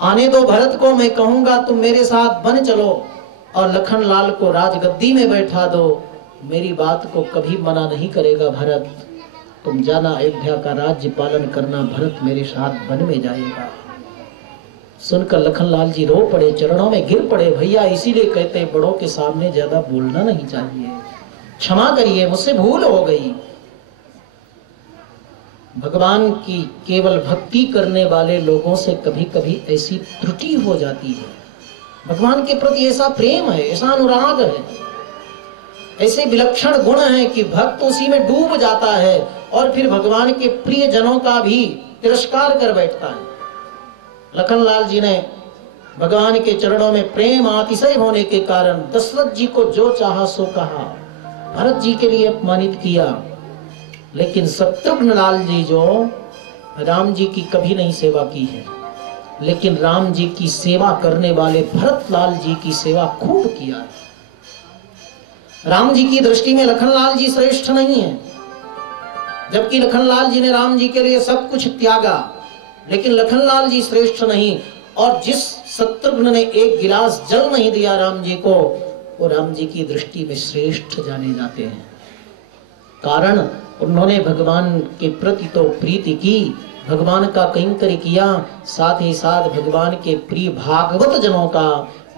आने दो भरत को, मैं कहूंगा तुम मेरे साथ बन चलो और लखन लाल को राजगद्दी में बैठा दो। मेरी बात को कभी मना नहीं करेगा भरत, तुम जाना अयोध्या का राज्य पालन करना, भरत मेरे साथ वन में जाएगा। सुनकर लखनलाल जी रो पड़े, चरणों में गिर पड़े। भैया इसीलिए कहते हैं बड़ों के सामने ज्यादा बोलना नहीं चाहिए, क्षमा करिए मुझसे भूल हो गई। भगवान की केवल भक्ति करने वाले लोगों से कभी कभी ऐसी त्रुटि हो जाती है। भगवान के प्रति ऐसा प्रेम है, ऐसा अनुराग है, ऐसे विलक्षण गुण है कि भक्त उसी में डूब जाता है और फिर भगवान के प्रिय जनों का भी तिरस्कार कर बैठता है। लखनलाल जी ने भगवान के चरणों में प्रेम अतिशय होने के कारण दशरथ जी को जो चाहा सो कहा, भरत जी के लिए अपमानित किया। लेकिन शत्रुघ्न लाल जी जो राम जी की कभी नहीं सेवा की है, लेकिन राम जी की सेवा करने वाले भरत लाल जी की सेवा खूब किया है। राम जी की दृष्टि में लखनलाल जी श्रेष्ठ नहीं है, जबकि लखनलाल जी ने राम जी के लिए सब कुछ त्यागा, लेकिन लखनलाल जी श्रेष्ठ नहीं। और जिस शत्रुघ्न ने एक गिलास जल नहीं दिया राम जी को, वो राम जी की दृष्टि में श्रेष्ठ जाने जाते हैं। कारण उन्होंने भगवान के प्रति तो प्रीति की, भगवान का कैंकर्य किया, साथ ही साथ भगवान के प्रिय भागवत जनों का,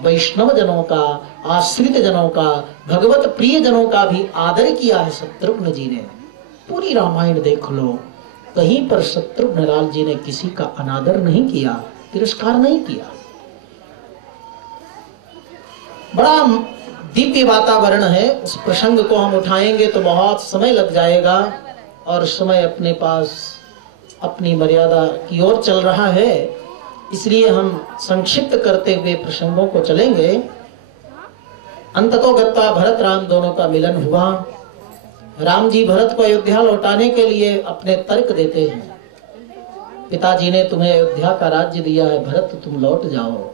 वैष्णव जनों का, आश्रित जनों का, भगवत प्रिय जनों का भी आदर किया है शत्रुघ्न जी ने। पूरी रामायण देख लो, कहीं पर शत्रुघ्न लाल जी ने किसी का अनादर नहीं किया, तिरस्कार नहीं किया। बड़ा दिव्य वातावरण है। उस प्रसंग को हम उठाएंगे तो बहुत समय लग जाएगा और समय अपने पास अपनी मर्यादा की ओर चल रहा है, इसलिए हम संक्षिप्त करते हुए प्रसंगों को चलेंगे। अंततो गत्वा भरत राम दोनों का मिलन हुआ। राम जी भरत को अयोध्या लौटाने के लिए अपने तर्क देते हैं। पिताजी ने तुम्हें अयोध्या का राज्य दिया है, भरत तुम लौट जाओ।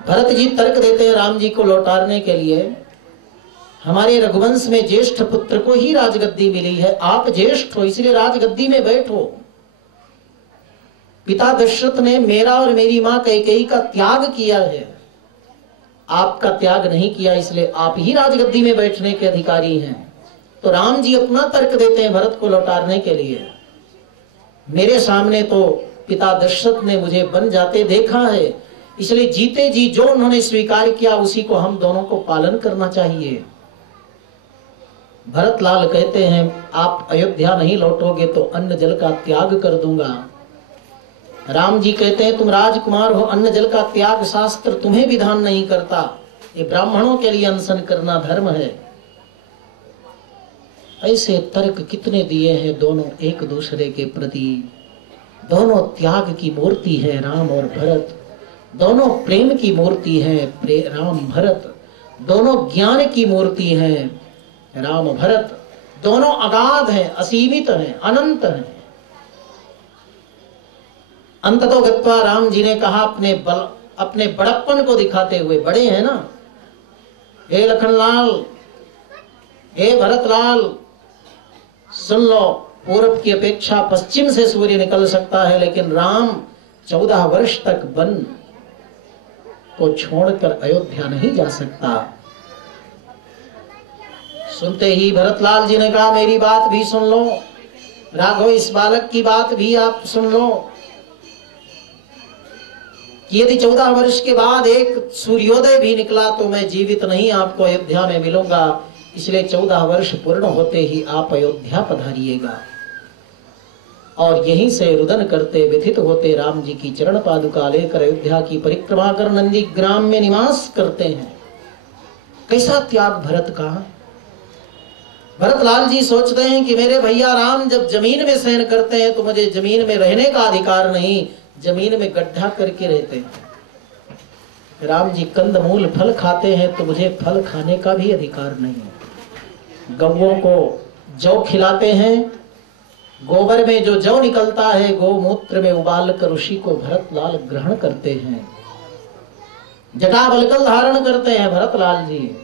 भरत जी तर्क देते हैं राम जी को लौटाने के लिए, हमारे रघुवंश में ज्येष्ठ पुत्र को ही राजगद्दी मिली है, आप ज्येष्ठ हो इसलिए राजगद्दी में बैठो। पिता दशरथ ने मेरा और मेरी मां कैकेयी का त्याग किया है, आपका त्याग नहीं किया, इसलिए आप ही राजगद्दी में बैठने के अधिकारी हैं। तो राम जी अपना तर्क देते हैं भरत को लौटाने के लिए। मेरे सामने तो पिता दशरथ ने मुझे बन जाते देखा है, इसलिए जीते जी जो उन्होंने स्वीकार किया उसी को हम दोनों को पालन करना चाहिए। भरत लाल कहते हैं आप अयोध्या नहीं लौटोगे तो अन्न जल का त्याग कर दूंगा। राम जी कहते हैं तुम राजकुमार हो, अन्न जल का त्याग शास्त्र तुम्हें विधान नहीं करता, ये ब्राह्मणों के लिए अनशन करना धर्म है। ऐसे तर्क कितने दिए हैं दोनों एक दूसरे के प्रति। दोनों त्याग की मूर्ति है राम और भरत, दोनों प्रेम की मूर्ति है राम भरत, दोनों ज्ञान की मूर्ति है राम भरत, दोनों अगाध हैं, असीमित हैं, अनंत हैं। अंततो गत्वा राम जी ने कहा अपने बड़प्पन को दिखाते हुए, बड़े हैं ना, हे लखनलाल, हे भरतलाल, सुन लो, पूर्व की अपेक्षा पश्चिम से सूर्य निकल सकता है, लेकिन राम 14 वर्ष तक वन को छोड़कर अयोध्या नहीं जा सकता। सुनते ही भरतलाल जी ने कहा मेरी बात भी सुन लो, राघव इस बालक की बात भी आप सुन लो कि यदि 14 वर्ष के बाद एक सूर्योदय भी निकला तो मैं जीवित नहीं आपको अयोध्या में मिलूंगा, इसलिए 14 वर्ष पूर्ण होते ही आप अयोध्या पधारिएगा। और यहीं से रुदन करते व्यथित होते राम जी की चरण पादुका लेकर अयोध्या की परिक्रमा कर नंदी ग्राम में निवास करते हैं। कैसा त्याग भरत का। भरतलाल जी सोचते हैं कि मेरे भैया राम जब जमीन में शयन करते हैं तो मुझे जमीन में रहने का अधिकार नहीं, जमीन में गड्ढा करके रहते हैं। राम जी कंदमूल फल खाते हैं तो मुझे फल खाने का भी अधिकार नहीं। गौओं को जौ खिलाते हैं, गोबर में जो जौ निकलता है गोमूत्र में उबाल कर उसी को भरतलाल ग्रहण करते हैं। जटा बलकल धारण करते हैं भरतलाल जी।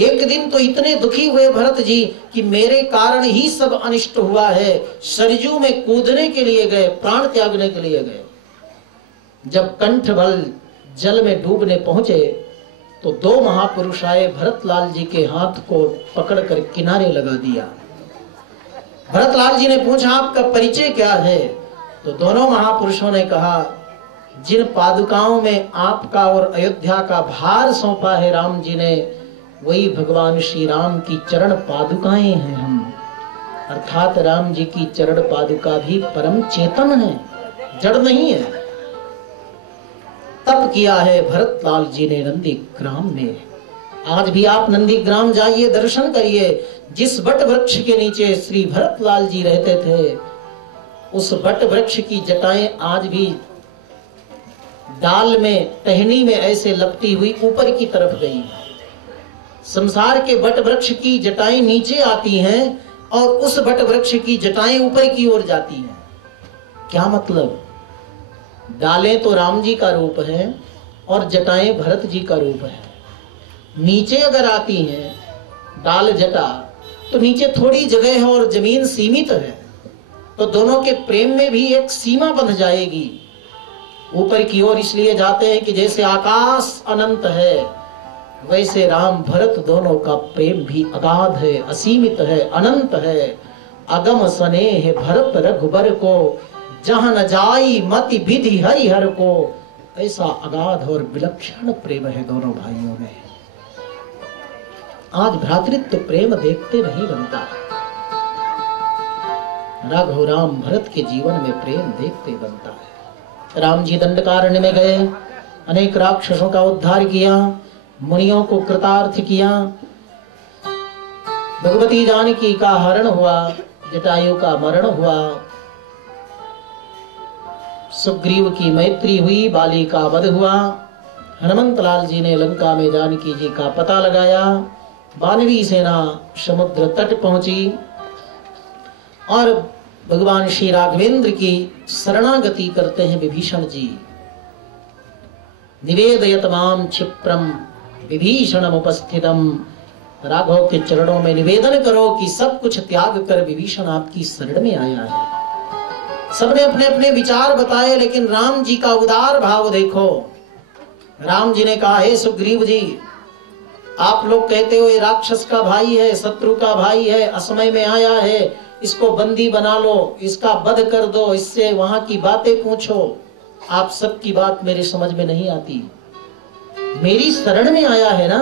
एक दिन तो इतने दुखी हुए भरत जी कि मेरे कारण ही सब अनिष्ट हुआ है। सरजू में कूदने के लिए गए, प्राण त्यागने के लिए गए। जब कंठ भर जल में डूबने पहुंचे तो दो महापुरुष आए, भरतलाल जी के हाथ को पकड़कर किनारे लगा दिया। भरतलाल जी ने पूछा आपका परिचय क्या है? तो दोनों महापुरुषों ने कहा जिन पादुकाओं में आपका और अयोध्या का भार सौंपा है राम जी ने, वही भगवान श्री राम की चरण पादुकाएं हैं हम। अर्थात राम जी की चरण पादुका भी परम चेतन है, जड़ नहीं है। तप किया है भरतलाल जी ने नंदीग्राम में। आज भी आप नंदीग्राम जाइए, दर्शन करिए। जिस वट वृक्ष के नीचे श्री भरतलाल जी रहते थे, उस वट वृक्ष की जटाएं आज भी डाल में, टहनी में ऐसे लपटी हुई ऊपर की तरफ गई। संसार के वट वृक्ष की जटाएं नीचे आती हैं और उस वट वृक्ष की जटाएं ऊपर की ओर जाती हैं। क्या मतलब? डालें तो राम जी का रूप है और जटाएं भरत जी का रूप है। नीचे अगर आती हैं डाल जटा, तो नीचे थोड़ी जगह है और जमीन सीमित है, तो दोनों के प्रेम में भी एक सीमा बंध जाएगी। ऊपर की ओर इसलिए जाते हैं कि जैसे आकाश अनंत है, वैसे राम भरत दोनों का प्रेम भी अगाध है, असीमित है, अनंत है। अगम स्नेह भरत रघुबर को, जहां न जाई मति विधि हरिहर को। ऐसा अगाध और विलक्षण प्रेम है दोनों भाइयों में। आज भ्रातृत्व प्रेम देखते नहीं बनता। राघव राम भरत के जीवन में प्रेम देखते बनता है। राम जी दंडकारण्य में गए, अनेक राक्षसों का उद्धार किया, मुनियों को कृतार्थ किया, भगवती जानकी का हरण हुआ, जटायु का मरण हुआ, सुग्रीव की मैत्री हुई, बाली का वध हुआ। हनुमंत लाल जी ने लंका में जानकी जी का पता लगाया। वानरी सेना समुद्र तट पहुंची और भगवान श्री राघवेंद्र की शरणागति करते हैं विभीषण जी। निवेदयत माम क्षिप्रम विभीषणम उपस्थितम। राघव के चरणों में निवेदन करो कि सब कुछ त्याग कर विभीषण आपकी शरण में आया है। सबने अपने अपने विचार बताए, लेकिन राम जी का उदार भाव देखो। राम जी ने कहा, हे सुग्रीव जी, आप लोग कहते हो ये राक्षस का भाई है, शत्रु का भाई है, असमय में आया है, इसको बंदी बना लो, इसका वध कर दो, इससे वहां की बातें पूछो। आप सबकी बात मेरे समझ में नहीं आती। मेरी शरण में आया है ना,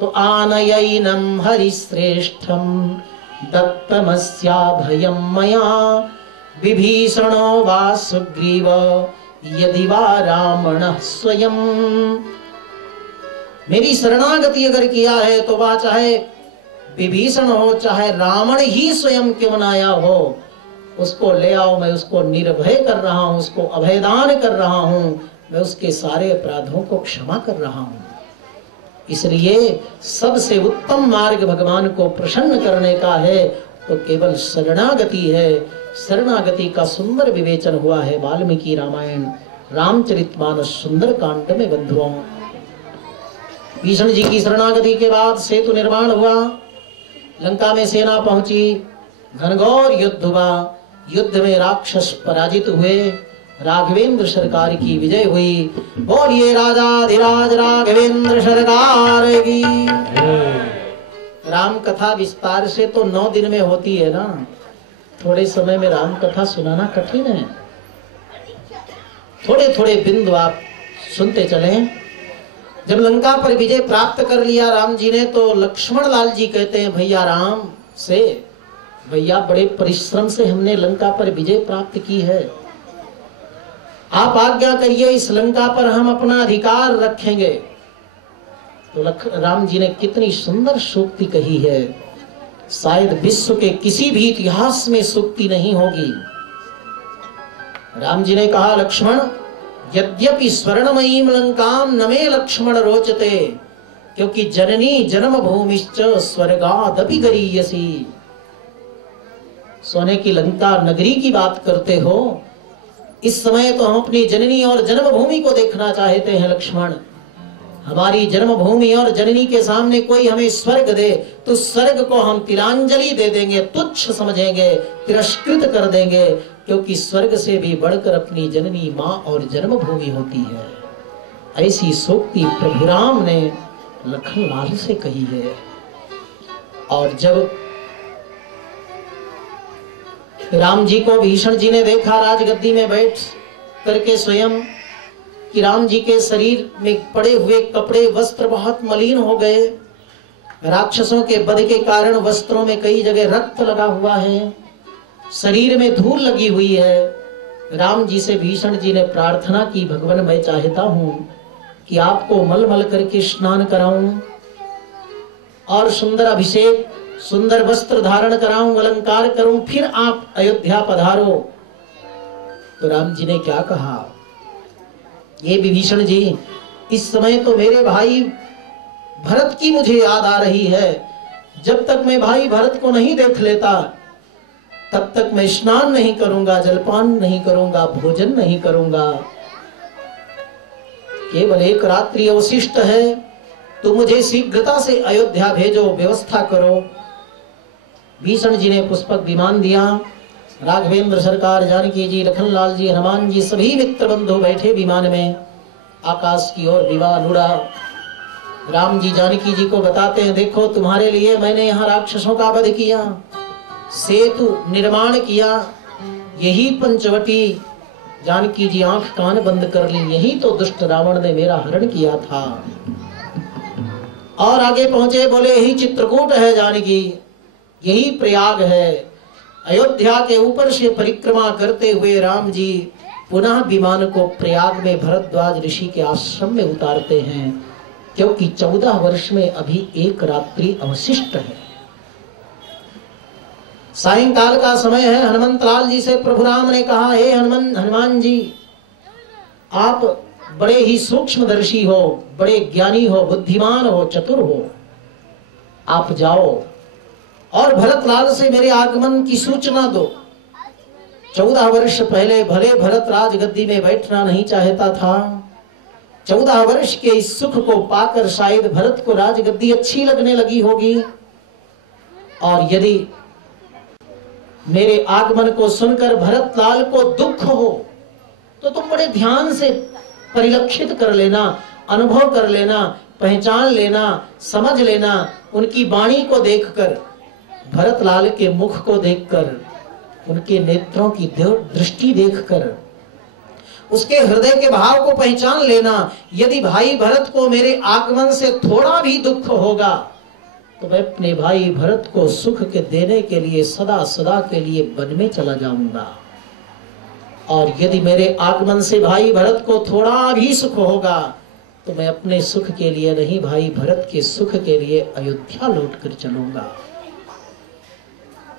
तो आनयैनम हरिश्रेष्ठम दत्तमस्या भयम मया विभीषणो वा सुग्रीव यदि वा रावणः स्वयं। मेरी शरणागति अगर किया है तो वह चाहे विभीषण हो, चाहे रावण ही स्वयं क्यों न आया हो, उसको ले आओ। मैं उसको निर्भय कर रहा हूं, उसको अभयदान कर रहा हूं, मैं उसके सारे अपराधों को क्षमा कर रहा हूं। इसलिए सबसे उत्तम मार्ग भगवान को प्रसन्न करने का है तो केवल शरणागति है। शरणागति का सुंदर विवेचन हुआ है वाल्मीकि रामायण रामचरितमानस सुंदर कांड में। बंधुओं, भीषण जी की शरणागति के बाद सेतु निर्माण हुआ, लंका में सेना पहुंची, घनघोर युद्ध हुआ। युद्ध में राक्षस पराजित हुए, राघवेंद्र सरकार की विजय हुई। बोलिए राजाधिराज राघवेंद्र सरकार की। राम कथा विस्तार से तो 9 दिन में होती है ना, थोड़े समय में राम कथा सुनाना कठिन है। थोड़े थोड़े बिंदु आप सुनते चलें। जब लंका पर विजय प्राप्त कर लिया राम जी ने, तो लक्ष्मण लाल जी कहते हैं भैया राम से, भैया बड़े परिश्रम से हमने लंका पर विजय प्राप्त की है, आप आज्ञा करिए इस लंका पर हम अपना अधिकार रखेंगे। तो राम जी ने कितनी सुंदर सूक्ति कही है, शायद विश्व के किसी भी इतिहास में सूक्ति नहीं होगी। राम जी ने कहा, लक्ष्मण यद्यपि स्वर्णमयीं लंकां न मे लक्ष्मण रोचते, क्योंकि जननी जन्म भूमिश्च स्वर्गादपि गरीयसी। सोने की लंका नगरी की बात करते हो, इस समय तो हम अपनी जननी और जन्मभूमि को देखना चाहते हैं लक्ष्मण। हमारी जन्मभूमि और जननी के सामने कोई हमें स्वर्ग दे तो स्वर्ग को हम तिलांजलि दे देंगे, तुच्छ समझेंगे, तिरस्कृत कर देंगे। क्योंकि स्वर्ग से भी बढ़कर अपनी जननी माँ और जन्मभूमि होती है। ऐसी सूक्ति प्रभु राम ने लखन लाल से कही है। और जब राम जी को भीषण जी ने देखा राजगद्दी में बैठ करके स्वयं कि राम जी के शरीर में पड़े हुए कपड़े वस्त्र बहुत मलिन हो गए, राक्षसों के वध के कारण वस्त्रों में कई जगह रक्त लगा हुआ है, शरीर में धूल लगी हुई है। राम जी से भीषण जी ने प्रार्थना की, भगवान मैं चाहता हूँ कि आपको मल मल करके स्नान कराऊं और सुंदर अभिषेक, सुंदर वस्त्र धारण कराऊं, अलंकार करूं, फिर आप अयोध्या पधारो। तो राम जी ने क्या कहा, ये विभीषण जी, इस समय तो मेरे भाई भरत की मुझे याद आ रही है। जब तक मैं भाई भरत को नहीं देख लेता तब तक मैं स्नान नहीं करूंगा, जलपान नहीं करूंगा, भोजन नहीं करूंगा। केवल एक रात्रि अवशिष्ट है, तो मुझे शीघ्रता से अयोध्या भेजो, व्यवस्था करो। भीषण जी ने पुष्पक विमान दिया। राघवेंद्र सरकार, जानकी जी, लखनलाल जी, हनुमान जी, सभी मित्र बंधु बैठे विमान में। आकाश की ओर विमान उड़ा। राम जी जानकी जी को बताते हैं, देखो तुम्हारे लिए मैंने यहाँ राक्षसों का वध किया, सेतु निर्माण किया, यही पंचवटी। जानकी जी आंख कान बंद कर ली, यही तो दुष्ट रावण ने मेरा हरण किया था। और आगे पहुंचे, बोले यही चित्रकूट है जानकी, यही प्रयाग है। अयोध्या के ऊपर से परिक्रमा करते हुए राम जी पुनः विमान को प्रयाग में भरद्वाज ऋषि के आश्रम में उतारते हैं, क्योंकि 14 वर्ष में अभी एक रात्रि अवशिष्ट है। सायंकाल का समय है। हनुमंतलाल जी से प्रभु राम ने कहा, हे हनुमान जी, आप बड़े ही सूक्ष्मदर्शी हो, बड़े ज्ञानी हो, बुद्धिमान हो, चतुर हो, आप जाओ और भरतलाल से मेरे आगमन की सूचना दो। 14 वर्ष पहले भले भरत राज गद्दी में बैठना नहीं चाहता था, 14 वर्ष के इस सुख को पाकर शायद भरत को राजगद्दी अच्छी लगने लगी होगी। और यदि मेरे आगमन को सुनकर भरतलाल को दुख हो तो तुम बड़े ध्यान से परिलक्षित कर लेना, अनुभव कर लेना, पहचान लेना, समझ लेना। उनकी वाणी को देखकर, भरतलाल के मुख को देखकर, उनके नेत्रों की दृष्टि देखकर, उसके हृदय के भाव को पहचान लेना। यदि भाई भरत को मेरे आगमन से थोड़ा भी दुख होगा तो मैं अपने भाई भरत को सुख के देने के लिए सदा सदा के लिए वन में चला जाऊंगा। और यदि मेरे आगमन से भाई भरत को थोड़ा भी सुख होगा तो मैं अपने सुख के लिए नहीं, भाई भरत के सुख के लिए अयोध्या लौट कर चलूंगा।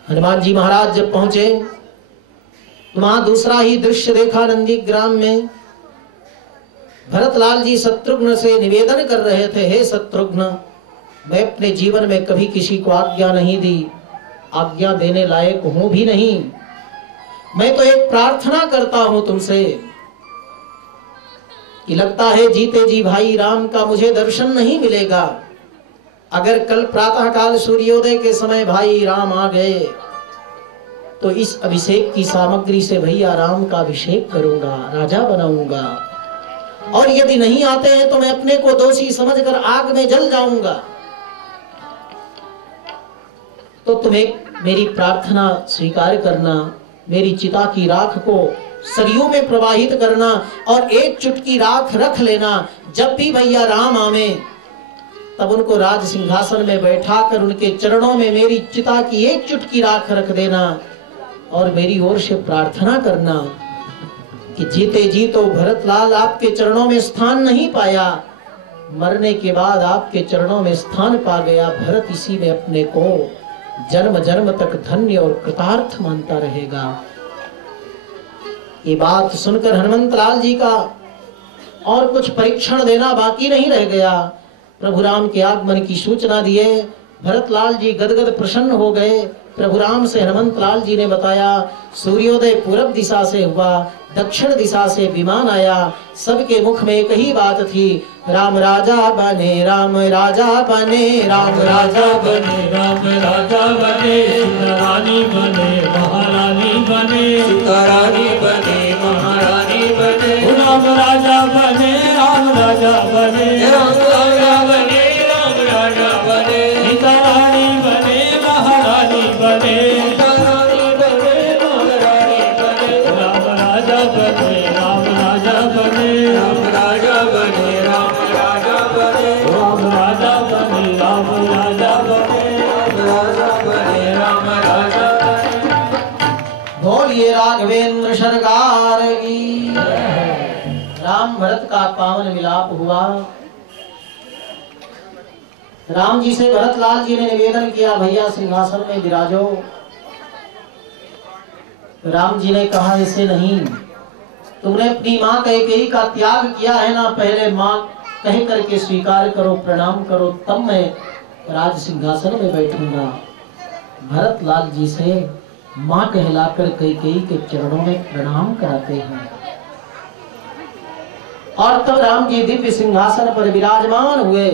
हनुमान जी महाराज जब पहुंचे, वहां दूसरा ही दृश्य देखा। नंदी ग्राम में भरतलाल जी शत्रुघ्न से निवेदन कर रहे थे, हे शत्रुघ्न, मैं अपने जीवन में कभी किसी को आज्ञा नहीं दी, आज्ञा देने लायक हूं भी नहीं। मैं तो एक प्रार्थना करता हूं तुमसे कि लगता है जीते जी भाई राम का मुझे दर्शन नहीं मिलेगा। अगर कल प्रातः काल सूर्योदय के समय भाई राम आ गए तो इस अभिषेक की सामग्री से भैया राम का अभिषेक करूंगा, राजा बनाऊंगा। और यदि नहीं आते हैं तो मैं अपने को दोषी समझकर आग में जल जाऊंगा। तो तुम्हें मेरी प्रार्थना स्वीकार करना, मेरी चिता की राख को सरयू में प्रवाहित करना और एक चुटकी राख रख लेना। जब भी भैया राम आवे तब उनको राज सिंहासन में बैठाकर उनके चरणों में मेरी चिता की एक चुटकी राख रख देना और मेरी ओर से प्रार्थना करना कि जीते जी तो भरतलाल आपके चरणों में स्थान नहीं पाया, मरने के बाद आपके चरणों में स्थान पा गया। भरत इसी में अपने को जन्म जन्म तक धन्य और कृतार्थ मानता रहेगा। ये बात सुनकर हनुमंतलाल जी का और कुछ परीक्षण देना बाकी नहीं रह गया। प्रभु राम के आगमन की सूचना दिए। भरतलाल जी गदगद प्रसन्न हो गए। प्रभु राम से हनुमंतलाल जी ने बताया, सूर्योदय पूरब दिशा से हुआ, दक्षिण दिशा से विमान आया। सबके मुख में एक ही बात थी, राम राजा बने, राम राजा बने, राम राजा बने, राम राजा बने, रानी बने, महारानी बने, सीता रानी बने, महारानी बने, राम राजा बने, राम राजा बने, राम राजा बने, राम राजा बने, सीता रानी बने, महारानी बने, सीता रानी बने, महारानी बने, राम राजा बने, राम राजा बने, राम राजा बने, राम राजा बने, राम राजा बने, राम राजा बने, राम राजा बने, राम राजा बने। बोलिए राघवेंद्र सरकार की। राम भरत का पावन मिलाप हुआ। राम जी से भरत लाल जी ने निवेदन किया, भैया सिंहासन में विराजो। राम जी ने कहा, ऐसे नहीं, तुमने अपनी माँ कैकेयी का त्याग किया है ना, पहले माँ कह करके स्वीकार करो, प्रणाम करो, तब मैं राज सिंहासन में बैठूंगा। भरत लाल जी से माँ कहलाकर कैकेयी के चरणों में प्रणाम कराते हैं। और तब राम जी दिव्य सिंहासन पर विराजमान हुए।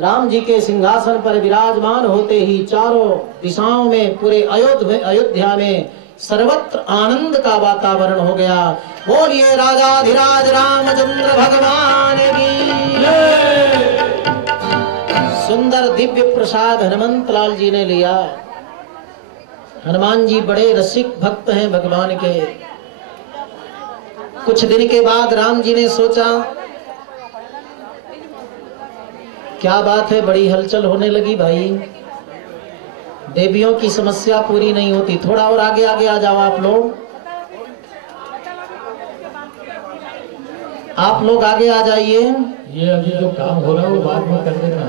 राम जी के सिंहासन पर विराजमान होते ही चारों दिशाओं में, पूरे अयोध्या में सर्वत्र आनंद का वातावरण हो गया। बोलिए राजाधिराज रामचंद्र भगवान की। सुंदर दिव्य प्रसाद हनुमंत लाल जी ने लिया। हनुमान जी बड़े रसिक भक्त हैं भगवान के। कुछ दिन के बाद राम जी ने सोचा, क्या बात है, बड़ी हलचल होने लगी भाई, देवियों की समस्या पूरी नहीं होती, थोड़ा और आगे आगे आ जाओ। आप लोग आगे आ जाइए। ये अभी जो काम हो रहा है वो बाद में कर देना।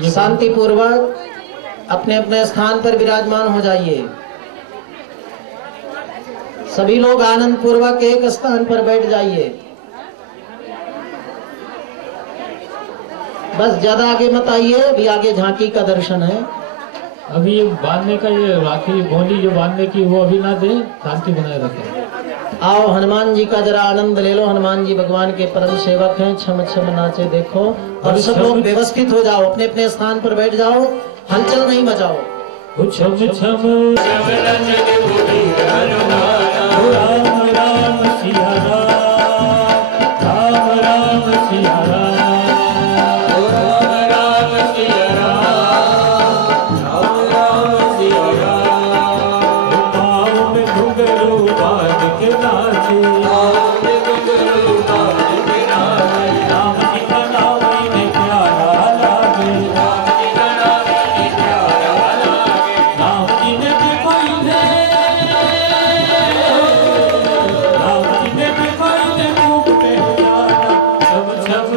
ये शांति पूर्वक अपने अपने स्थान पर विराजमान हो जाइए। सभी लोग आनंद पूर्वक एक स्थान पर बैठ जाइए। बस ज्यादा आगे मत आइए, अभी आगे झांकी का दर्शन है। अभी ये बांधने का, ये राखी गोली जो बांधने की, वो अभी ना दे, शांति बनाए रखें। आओ हनुमान जी का जरा आनंद ले लो। हनुमान जी भगवान के परम सेवक हैं। छम छम नाचे देखो। और सब लोग व्यवस्थित हो जाओ, अपने अपने स्थान पर बैठ जाओ, हलचल नहीं मचाओ। छम छम राम राम सिया राम, राम राम सिया राम, राम राम सिया राम, राम राम सिया राम। पाँव में घुंघरू बांध के नाचे, पाँव में घुंघरू बांध के नाचे, राम जी का नाम इन्हें प्यारा लागे, राम जी का नाम इन्हें प्यारा लागे, राम जी ने दिखाई है, राम जी ने दिखाई है रूप में जाना। छम छम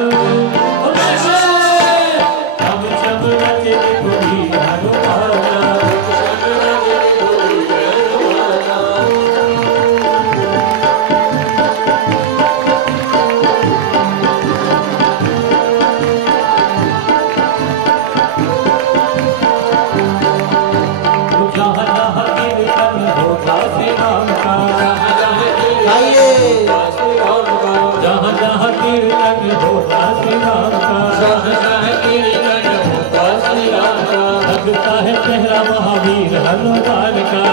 छम छम नचे गोरी हनुमाना, जहाँ जहाँ कीर्तन होता श्री राम का, आइए जहाँ जहाँ कीर्तन होता श्री राम का, लगता है चेहरा महावीर हनुमान का।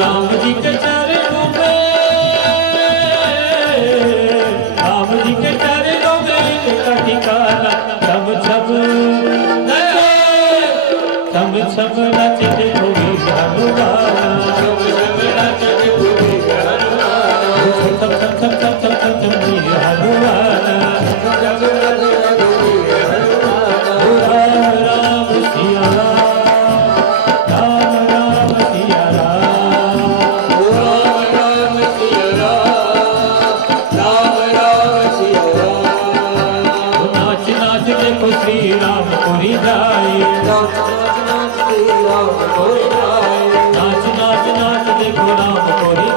राम जी के चरणों में, राम जी के चरणों में इनका ठिकाना। छम छम नचे गोरी हनुमाना, श्री राम पुरी जाए, नाच नाच नाच देखो राम पुरी